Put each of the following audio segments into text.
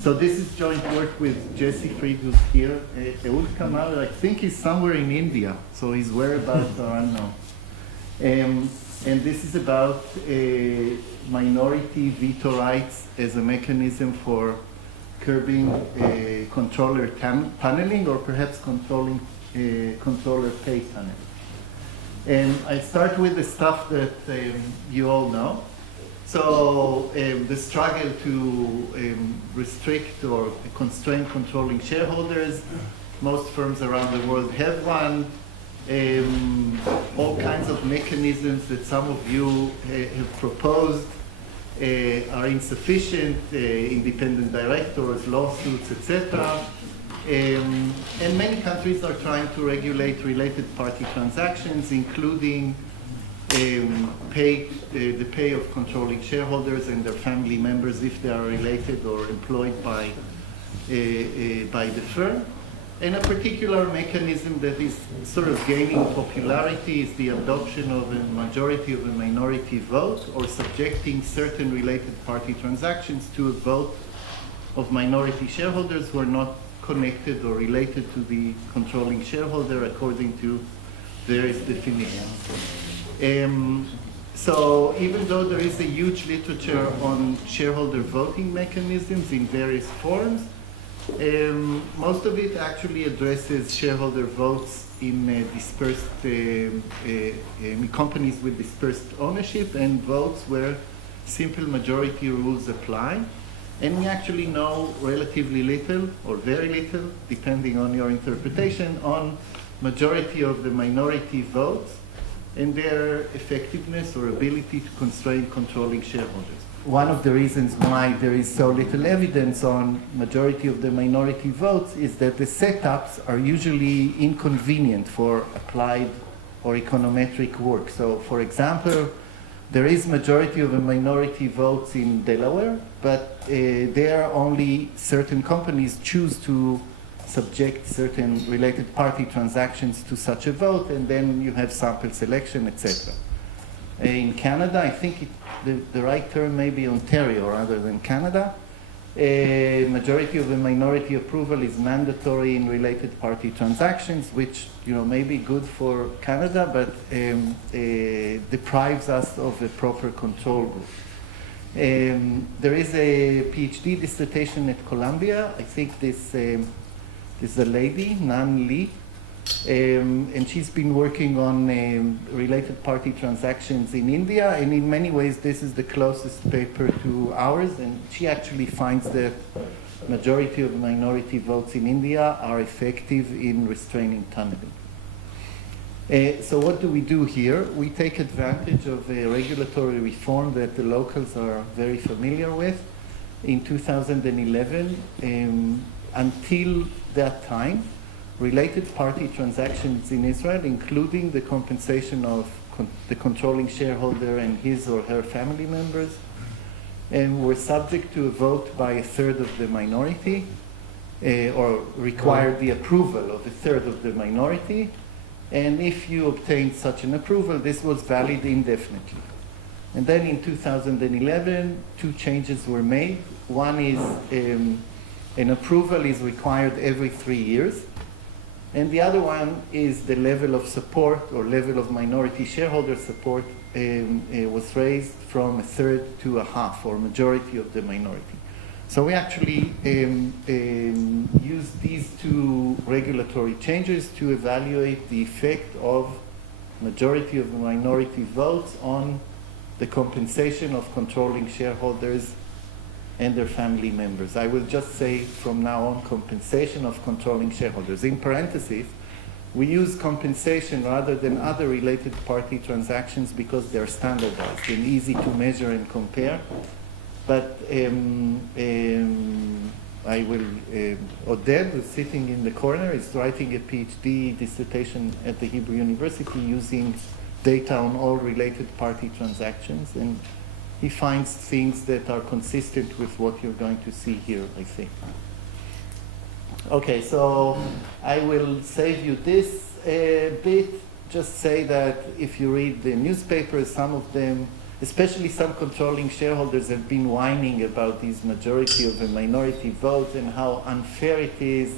So this is joint work with Jesse Fried, who's here. Ehud Kamal, I think he's somewhere in India, so his whereabouts are unknown. And this is about minority veto rights as a mechanism for curbing controller tunneling, or perhaps controlling controller pay tunneling. And I start with the stuff that you all know. So the struggle to restrict or constrain controlling shareholders. Most firms around the world have one. All kinds of mechanisms that some of you have proposed are insufficient, independent directors, lawsuits, etc. And many countries are trying to regulate related party transactions, including the pay of controlling shareholders and their family members if they are related or employed by the firm. And a particular mechanism that is sort of gaining popularity is the adoption of a majority of a minority vote, or subjecting certain related party transactions to a vote of minority shareholders who are not connected or related to the controlling shareholder according to various definitions. So even though there is a huge literature on shareholder voting mechanisms in various forms, most of it actually addresses shareholder votes in dispersed companies with dispersed ownership, and votes where simple majority rules apply. And we actually know relatively little, or very little, depending on your interpretation, on majority of the minority votes and their effectiveness or ability to constrain controlling shareholders. One of the reasons why there is so little evidence on majority of the minority votes is that the setups are usually inconvenient for applied or econometric work. So, for example, there is majority of a minority votes in Delaware, but there only certain companies choose to subject certain related party transactions to such a vote, and then you have sample selection, etc. In Canada, I think the right term may be Ontario rather than Canada. A majority of the minority approval is mandatory in related party transactions, which may be good for Canada, but deprives us of a proper control group. There is a PhD dissertation at Columbia. I think this is a lady, Nan Lee, and she's been working on related party transactions in India, and in many ways this is the closest paper to ours, and she actually finds that majority of minority votes in India are effective in restraining tunneling. So what do we do here? We take advantage of a regulatory reform that the locals are very familiar with. In 2011, until that time, related party transactions in Israel, including the compensation of the controlling shareholder and his or her family members, were subject to a vote by a third of the minority, or required the approval of a third of the minority. And if you obtained such an approval, this was valid indefinitely. And then in 2011, two changes were made. One is an approval is required every 3 years. And the other one is the level of support or level of minority shareholder support was raised from a third to a half, or majority of the minority. So we actually use these two regulatory changes to evaluate the effect of majority of the minority votes on the compensation of controlling shareholders and their family members. I will just say from now on compensation of controlling shareholders. In parentheses, we use compensation rather than other related party transactions because they're standardized and easy to measure and compare. But I will, Oded, who's sitting in the corner, is writing a PhD dissertation at the Hebrew University using data on all related party transactions, and he finds things that are consistent with what you're going to see here, I think. Okay, so I will save you this bit. Just say that if you read the newspapers, some of them especially some controlling shareholders have been whining about these majority of the minority votes and how unfair it is,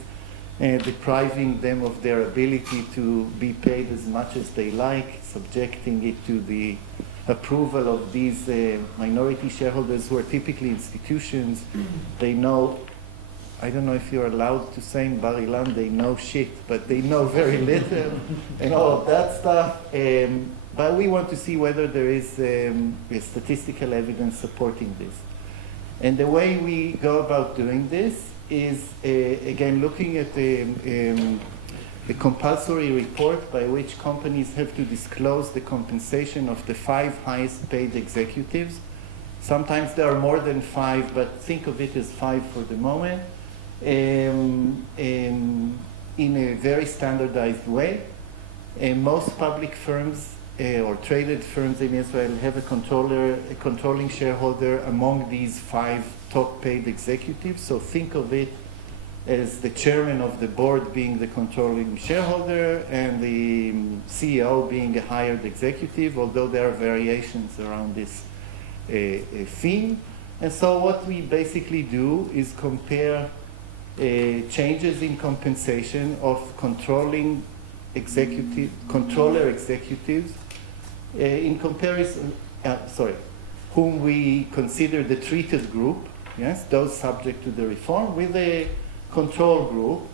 depriving them of their ability to be paid as much as they like, subjecting it to the approval of these minority shareholders who are typically institutions. They know, I don't know if you're allowed to say in Bar-Ilan they know shit, but they know very little and all of that stuff. But we want to see whether there is statistical evidence supporting this. And the way we go about doing this is, again, looking at a compulsory report by which companies have to disclose the compensation of the 5 highest paid executives. Sometimes there are more than 5, but think of it as 5 for the moment, in a very standardized way. Most public firms or traded firms in Israel have a controlling shareholder among these 5 top paid executives. So think of it as the chairman of the board being the controlling shareholder and the CEO being a hired executive, although there are variations around this theme. And so what we basically do is compare changes in compensation of controller executives in comparison, whom we consider the treated group, yes, those subject to the reform, with a control group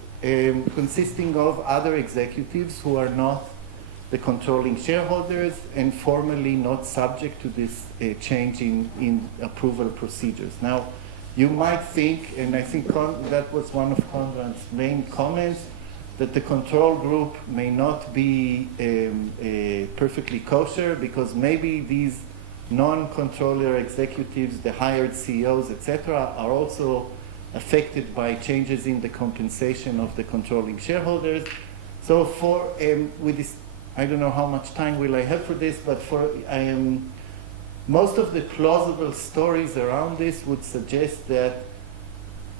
consisting of other executives who are not the controlling shareholders and formally not subject to this change in approval procedures. Now, you might think, and I think that was one of Conrad's main comments, that the control group may not be perfectly kosher because maybe these non-controller executives, the hired CEOs, etc., are also affected by changes in the compensation of the controlling shareholders. So for, with this, I don't know how much time will I have for this, but for most of the plausible stories around this would suggest that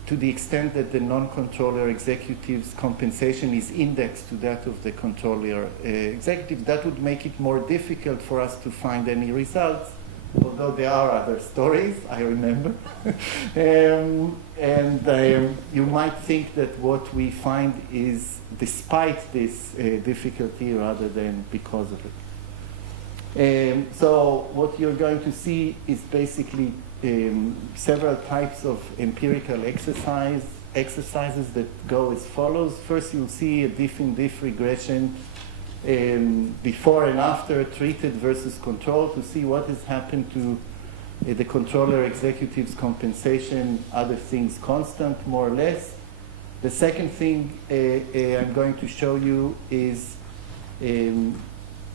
to the extent that the non-controller executive's compensation is indexed to that of the controller executive, that would make it more difficult for us to find any results, although there are other stories, I remember. You might think that what we find is despite this difficulty rather than because of it. So what you're going to see is basically several types of empirical exercises that go as follows. First, you'll see a diff-in-diff regression before and after treated versus control to see what has happened to the controller executive's compensation, other things constant, more or less. The second thing I'm going to show you is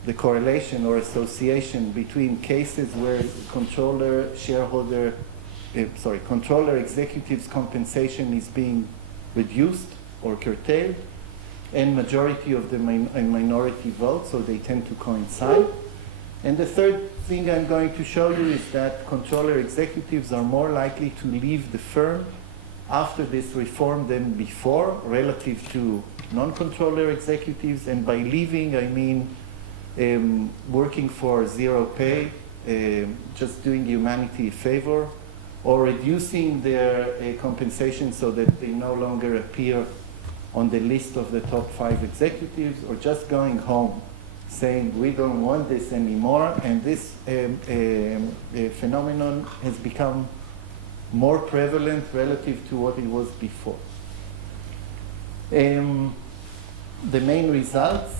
the correlation or association between cases where controller executive's compensation is being reduced or curtailed and majority of the minority vote, so they tend to coincide. And the third thing I'm going to show you is that controller executives are more likely to leave the firm after this reform than before relative to non-controller executives. And by leaving, I mean working for zero pay, just doing humanity a favor, or reducing their compensation so that they no longer appear on the list of the top 5 executives, or just going home saying we don't want this anymore. And this phenomenon has become more prevalent relative to what it was before. The main results,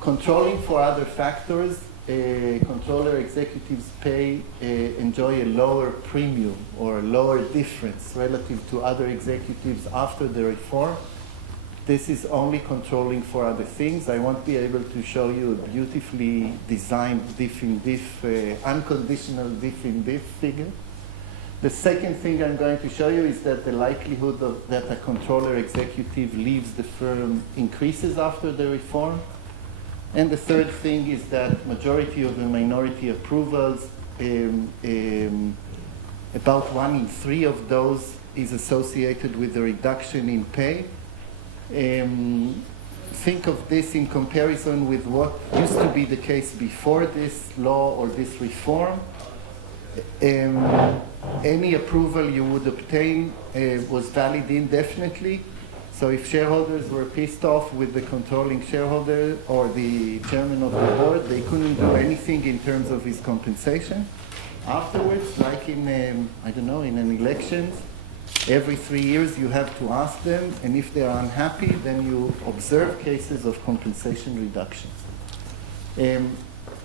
controlling for other factors, controller executives enjoy a lower premium or a lower difference relative to other executives after the reform. This is only controlling for other things. I won't be able to show you a beautifully designed diff-in-diff, unconditional diff-in-diff figure. The second thing I'm going to show you is that the likelihood that a controller executive leaves the firm increases after the reform. And the third thing is that majority of the minority approvals, about 1 in 3 of those is associated with a reduction in pay. think of this in comparison with what used to be the case before this law or this reform. Any approval you would obtain was valid indefinitely. So if shareholders were pissed off with the controlling shareholder or the chairman of the board, they couldn't do anything in terms of his compensation. Afterwards, like in, I don't know, in an election, every 3 years you have to ask them, and if they are unhappy, then you observe cases of compensation reductions.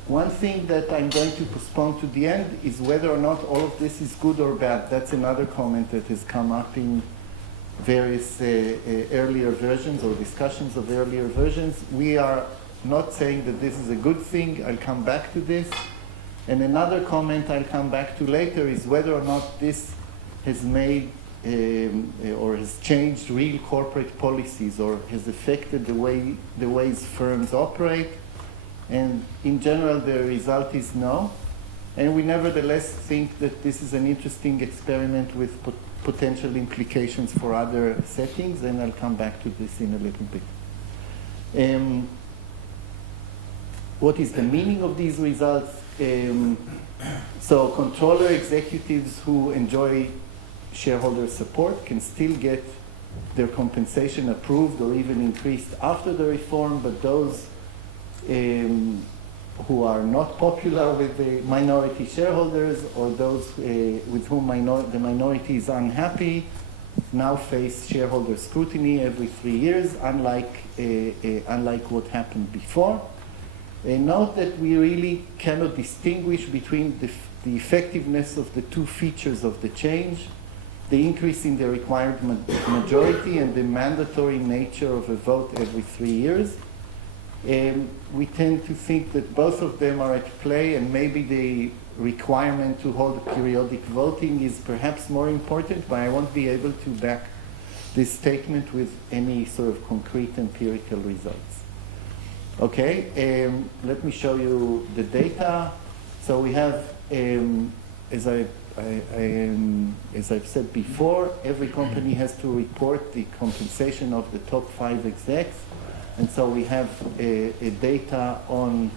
One thing that I'm going to postpone to the end is whether or not all of this is good or bad. That's another comment that has come up in various earlier versions or discussions of earlier versions. We are not saying that this is a good thing. I'll come back to this. And another comment I'll come back to later is whether or not this has made or has changed real corporate policies or has affected the ways firms operate. And in general, the result is no. And we nevertheless think that this is an interesting experiment with potential implications for other settings, and I'll come back to this in a little bit. What is the meaning of these results? So controller executives who enjoy shareholder support can still get their compensation approved or even increased after the reform, but those who are not popular with the minority shareholders or those with whom the minority is unhappy now face shareholder scrutiny every 3 years, unlike what happened before. Note that we really cannot distinguish between the effectiveness of the two features of the change, the increase in the required majority and the mandatory nature of a vote every 3 years. We tend to think that both of them are at play, and maybe the requirement to hold periodic voting is perhaps more important, but I won't be able to back this statement with any sort of concrete empirical results. Okay, let me show you the data. So we have, as I've said before, every company has to report the compensation of the top 5 execs. And so we have data on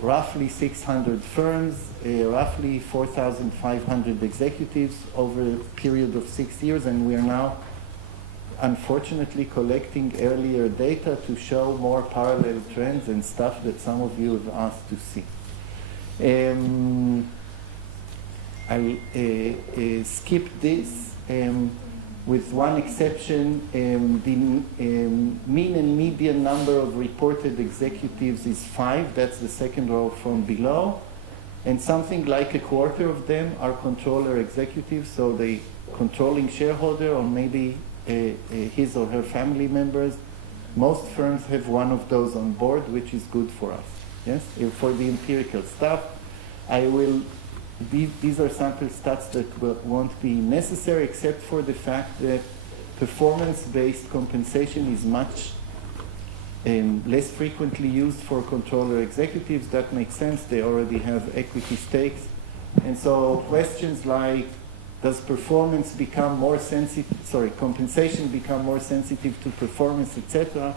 roughly 600 firms, roughly 4,500 executives over a period of 6 years, and we are now, unfortunately, collecting earlier data to show more parallel trends and stuff that some of you have asked to see. I'll skip this. With one exception, the mean and median number of reported executives is 5. That's the second row from below. And something like a quarter of them are controller executives, so the controlling shareholder or maybe his or her family members. Most firms have one of those on board, which is good for us. Yes, for the empirical stuff, these are sample stats that won't be necessary, except for the fact that performance-based compensation is much less frequently used for controller executives. That makes sense. They already have equity stakes. And so questions like, does performance become more sensitive, compensation become more sensitive to performance, etc.,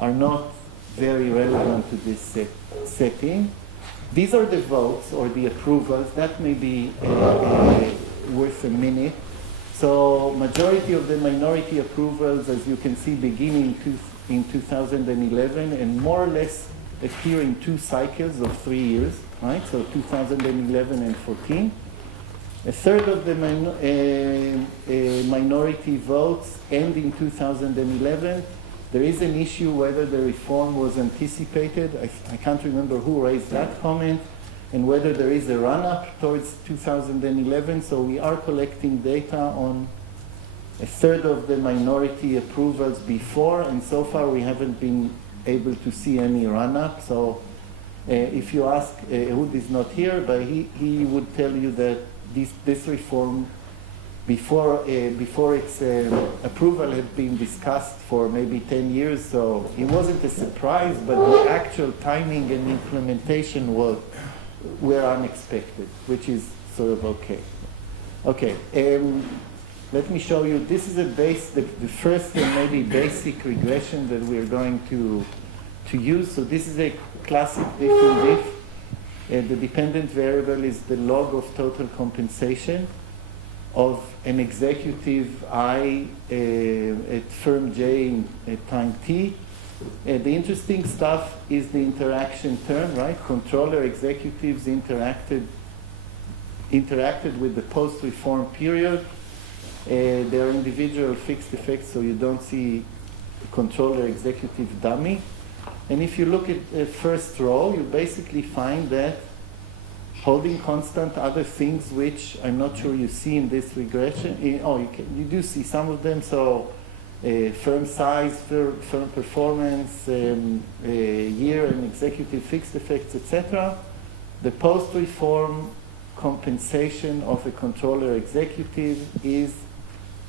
are not very relevant to this setting. These are the votes or the approvals. That may be worth a minute. So majority of the minority approvals, as you can see, begin in 2011 and more or less appear in 2 cycles of 3 years, right? So 2011 and 14. A third of the minority votes end in 2011. There is an issue whether the reform was anticipated. I can't remember who raised that comment, and whether there is a run-up towards 2011. So we are collecting data on a third of the minority approvals before, and so far we haven't been able to see any run-up. So if you ask, Ehud is not here, but he would tell you that this reform, before its approval had been discussed for maybe 10 years, so it wasn't a surprise, but the actual timing and implementation were unexpected, which is sort of okay. Okay, let me show you. This is the first and maybe basic regression that we're going to use. So this is a classic diff in diff. The dependent variable is the log of total compensation of an executive I at firm J at time T. The interesting stuff is the interaction term, right? Controller executives interacted with the post-reform period. They are individual fixed effects, so you don't see controller executive dummy. And if you look at the first row, you basically find that holding constant other things which I'm not sure you see in this regression. You do see some of them. So firm size, firm performance, year and executive fixed effects, etc. The post-reform compensation of a controller executive is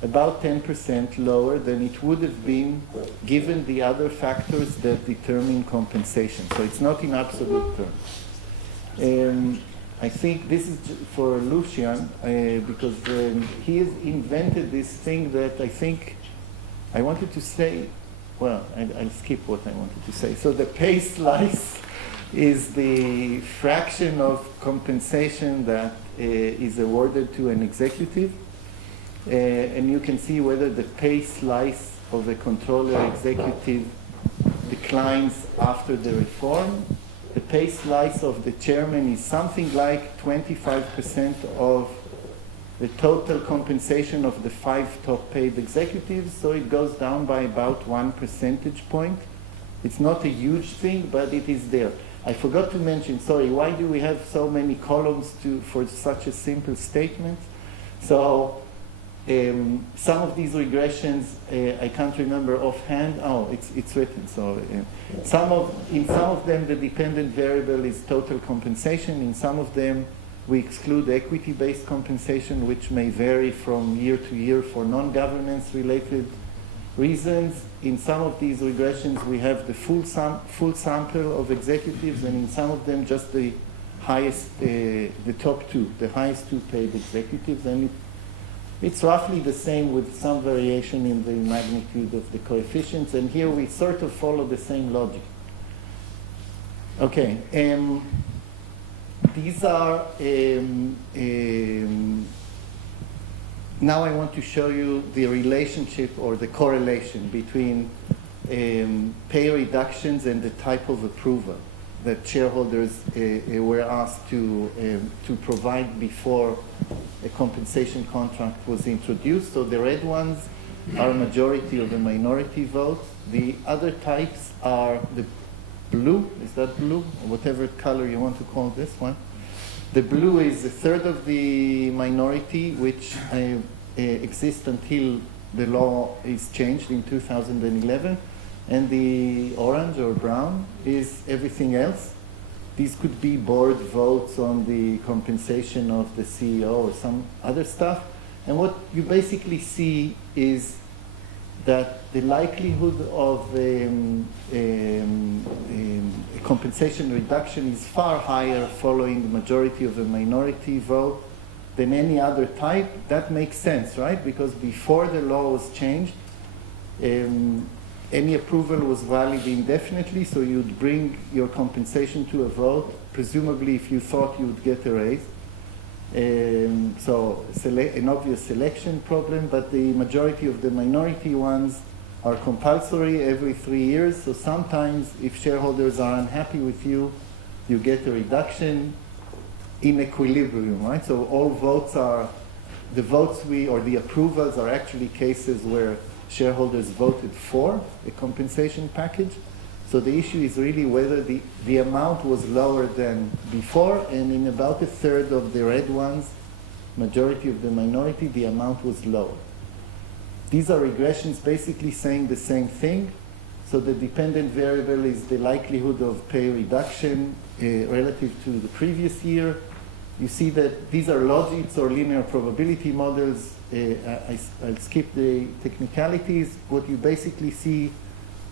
about 10% lower than it would have been given the other factors that determine compensation. So it's not in absolute terms. I think this is for Lucian, because he has invented this thing that I think I wanted to say. Well, I'll skip what I wanted to say. So the pay slice is the fraction of compensation that is awarded to an executive. And you can see whether the pay slice of a controller executive declines after the reform. The pay slice of the chairman is something like 25% of the total compensation of the 5 top paid executives, so it goes down by about 1 percentage point. It's not a huge thing, but it is there. I forgot to mention, sorry, why do we have so many columns for such a simple statement? So some of these regressions, I can't remember offhand. Oh, it's written. So in some of them, the dependent variable is total compensation. In some of them, we exclude equity-based compensation, which may vary from year to year for non-governance related reasons. In some of these regressions, we have the full sample of executives, and in some of them, just the highest, the top 2, the highest 2 paid executives. And it's roughly the same with some variation in the magnitude of the coefficients. And here we sort of follow the same logic. Okay. These are, now I want to show you the relationship or the correlation between pay reductions and the type of approval that shareholders were asked to provide before a compensation contract was introduced. So the red ones are a majority of the minority votes. The other types are the blue, is that blue? Or whatever color you want to call this one. The blue is a third of the minority, which exists until the law is changed in 2011. And the orange or brown is everything else. These could be board votes on the compensation of the CEO or some other stuff. And what you basically see is that the likelihood of a compensation reduction is far higher following the majority of a minority vote than any other type. That makes sense, right? Because before the law was changed, any approval was valid indefinitely, so you'd bring your compensation to a vote, presumably if you thought you would get a raise. So an obvious selection problem, but the majority of the minority ones are compulsory every 3 years. So sometimes if shareholders are unhappy with you, you get a reduction in equilibrium, right? So all votes are, the votes or the approvals are actually cases where shareholders voted for a compensation package. So the issue is really whether the amount was lower than before, and in about a third of the red ones, majority of the minority, the amount was lower. These are regressions basically saying the same thing. So the dependent variable is the likelihood of pay reduction relative to the previous year. You see that these are logics or linear probability models. I'll skip the technicalities. What you basically see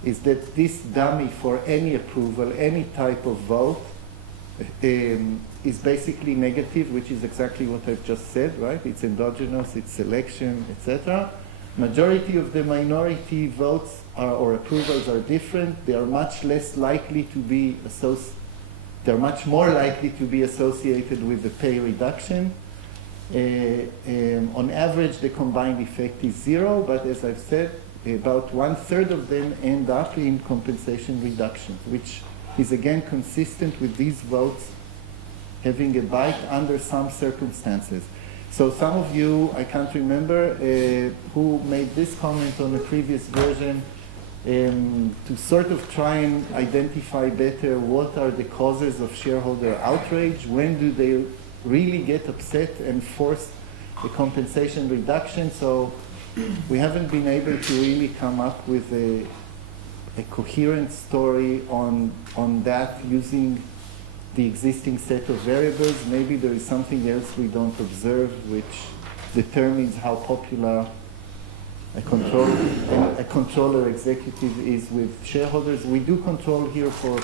is that this dummy for any approval, any type of vote, is basically negative, which is exactly what I've just said, right? It's endogenous, it's selection, etc. Majority of the minority votes or approvals are different. They are much less likely to be they're much more likely to be associated with the pay reduction. On average, the combined effect is 0, but as I've said, about 1/3 of them end up in compensation reductions, which is again consistent with these votes having a bite under some circumstances. So some of you, I can't remember, who made this comment on a previous version, to sort of try and identify better what are the causes of shareholder outrage, when do they really get upset and force a compensation reduction. So we haven't been able to really come up with a coherent story on that using the existing set of variables. Maybe there is something else we don't observe which determines how popular a controller executive is with shareholders. We do control here for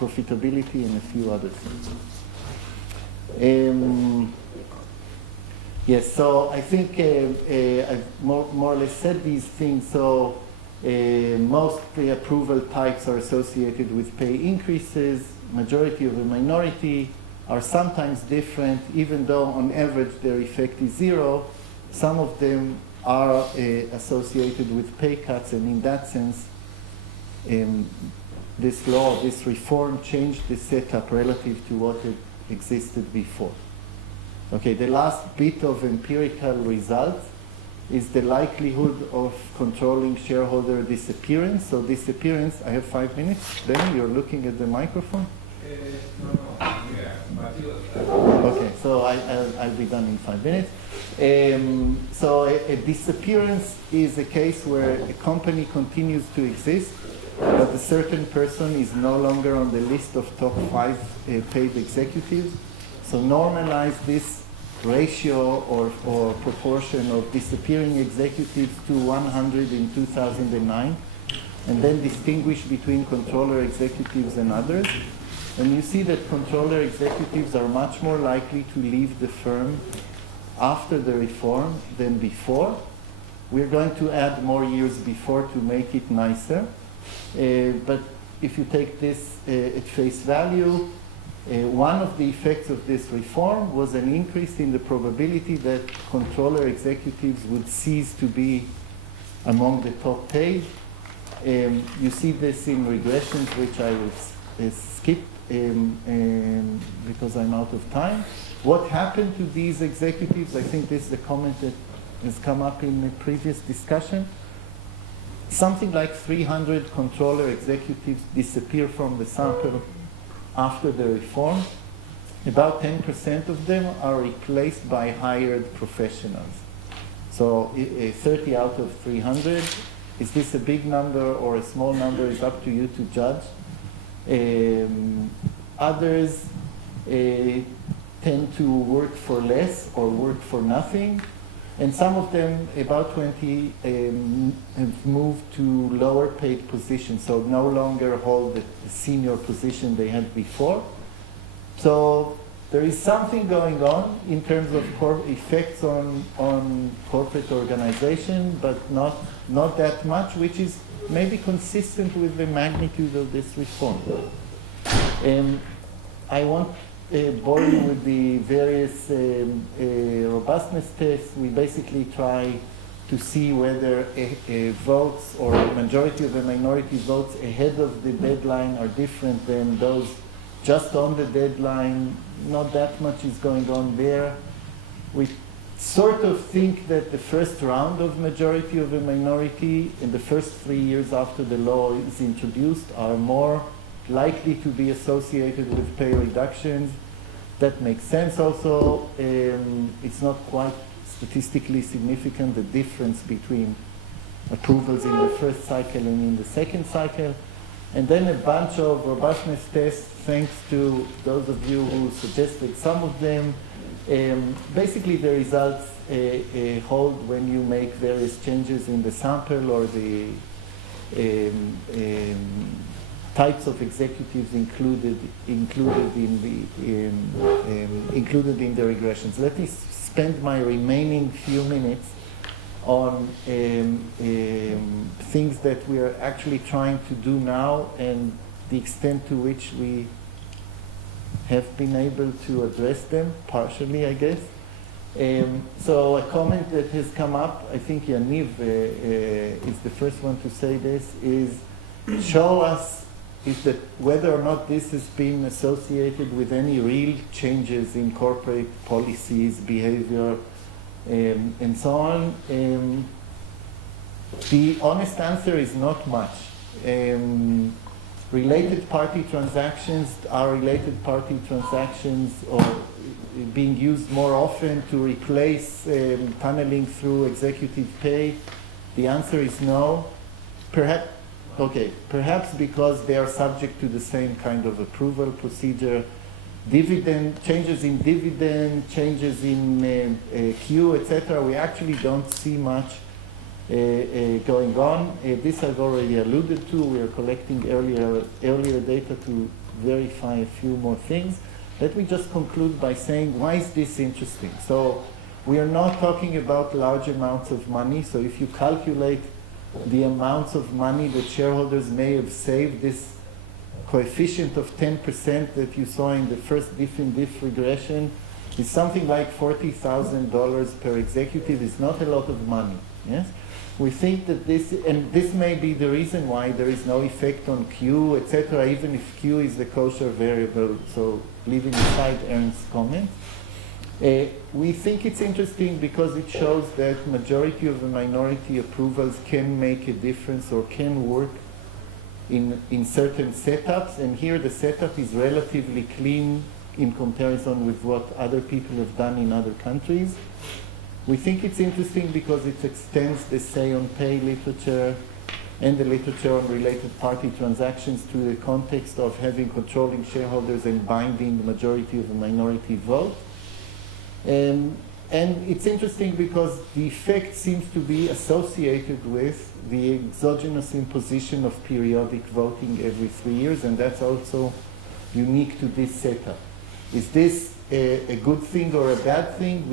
profitability and a few other things. Yes, so I think I've more or less said these things. So most pre-approval types are associated with pay increases. Majority of the minority are sometimes different, even though on average their effect is 0. Some of them are associated with pay cuts, and in that sense, this law, this reform changed the setup relative to what had existed before. Okay, the last bit of empirical results is the likelihood of controlling shareholder disappearance. So disappearance, I have 5 minutes. Then you're looking at the microphone? Okay, so I'll be done in 5 minutes. So a disappearance is a case where a company continues to exist, but a certain person is no longer on the list of top 5 paid executives. So normalize this ratio or proportion of disappearing executives to 100 in 2009, and then distinguish between controller executives and others. And you see that controller executives are much more likely to leave the firm after the reform than before. We're going to add more years before to make it nicer. But if you take this at face value, one of the effects of this reform was an increase in the probability that controller executives would cease to be among the top paid. You see this in regressions, which I will skip because I'm out of time. What happened to these executives? I think this is a comment that has come up in the previous discussion. Something like 300 controller executives disappear from the sample after the reform. About 10% of them are replaced by hired professionals. So 30 out of 300. Is this a big number or a small number? Is up to you to judge. Others tend to work for less or work for nothing. And some of them, about 20, have moved to lower paid positions, so no longer hold the senior position they had before. So there is something going on in terms of effects on corporate organization, but not that much, which is maybe consistent with the magnitude of this reform. I won't bore you with the various robustness tests. We basically try to see whether votes or a majority of the minority votes ahead of the deadline are different than those just on the deadline. Not that much is going on there. We sort of think that the first round of majority of a minority in the first 3 years after the law is introduced are more likely to be associated with pay reductions. That makes sense also. It's not quite statistically significant, the difference between approvals in the first cycle and in the second cycle. And then a bunch of robustness tests, thanks to those of you who suggested some of them. Basically, the results hold when you make various changes in the sample or the types of executives included in the regressions. Let me spend my remaining few minutes on things that we are actually trying to do now and the extent to which we have been able to address them, partially, I guess. So a comment that has come up, I think Yaniv is the first one to say this, is show us that whether or not this has been associated with any real changes in corporate policies, behavior, and so on. The honest answer is not much. Related party transactions are related party transactions or being used more often to replace tunneling through executive pay? The answer is no. Perhaps because they are subject to the same kind of approval procedure. Changes in dividend, changes in Q, etc. We actually don't see much going on. This I've already alluded to. We are collecting earlier data to verify a few more things. Let me just conclude by saying, why is this interesting? So we are not talking about large amounts of money. So if you calculate the amounts of money that shareholders may have saved, this coefficient of 10% that you saw in the first diff regression is something like $40,000 per executive. Is not a lot of money. Yes, we think that this may be the reason why there is no effect on Q, etc. Even if Q is the kosher variable. So leaving aside Ernst's comment, we think it's interesting because it shows that majority of the minority approvals can make a difference or can work in certain setups, and here the setup is relatively clean in comparison with what other people have done in other countries. We think it's interesting because it extends the say on pay literature and the literature on related party transactions to the context of having controlling shareholders and binding the majority of the minority vote. And it's interesting because the effect seems to be associated with the exogenous imposition of periodic voting every 3 years, and that's also unique to this setup. Is this a good thing or a bad thing?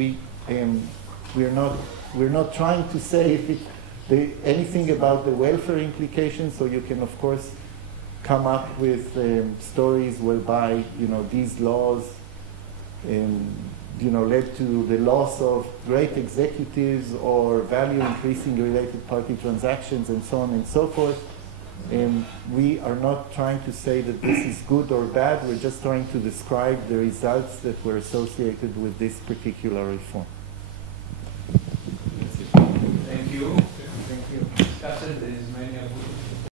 We're not trying to say anything about the welfare implications, so you can of course come up with stories whereby these laws led to the loss of great executives or value increasing related party transactions and so on and so forth. We are not trying to say that this is good or bad. We're just trying to describe the results that were associated with this particular reform.